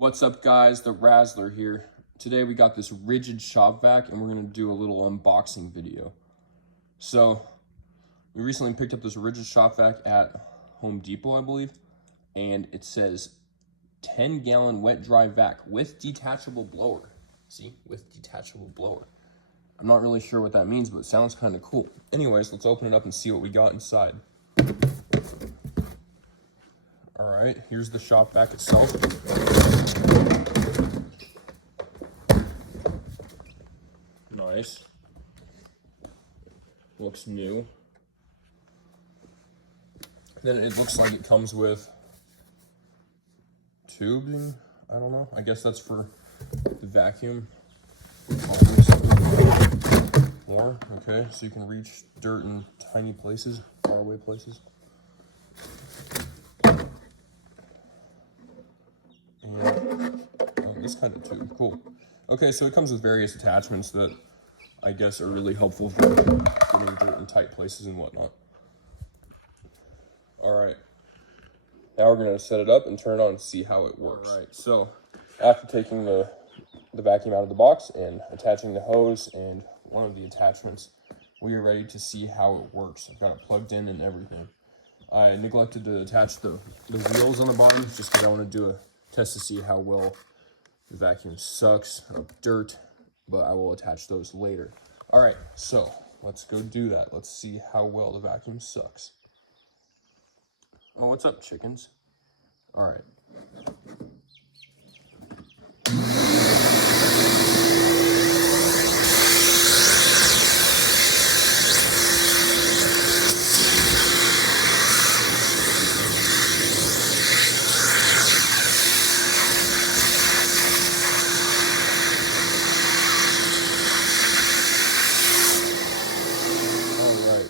What's up guys, the Razzler here. Today we got this rigid Shopvac and we're gonna do a little unboxing video. So, we recently picked up this rigid Shopvac at Home Depot, I believe, and it says 10-gallon wet dry vac with detachable blower. See, with detachable blower. I'm not really sure what that means, but it sounds kind of cool. Anyways, let's open it up and see what we got inside. All right, here's the Shopvac itself. Nice. Looks new. Then it looks like it comes with tubing. I don't know. I guess that's for the vacuum. More. Okay, so you can reach dirt in tiny places, faraway places. And this kind of tube. Cool. Okay, so it comes with various attachments that I guess are really helpful for getting dirt in tight places and whatnot. All right, now we're gonna set it up and turn it on and see how it works. All right, so after taking the vacuum out of the box and attaching the hose and one of the attachments, we are ready to see how it works. I've got it plugged in and everything. I neglected to attach the wheels on the bottom just because I want to do a test to see how well the vacuum sucks up dirt, but I will attach those later. All right, so let's go do that. Let's see how well the vacuum sucks. Oh, what's up, chickens? All right.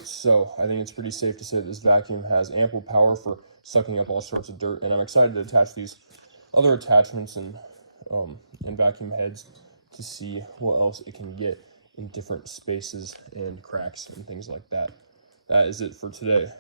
So I think it's pretty safe to say that this vacuum has ample power for sucking up all sorts of dirt, and I'm excited to attach these other attachments and vacuum heads to see what else it can get in different spaces and cracks and things like that. That is it for today.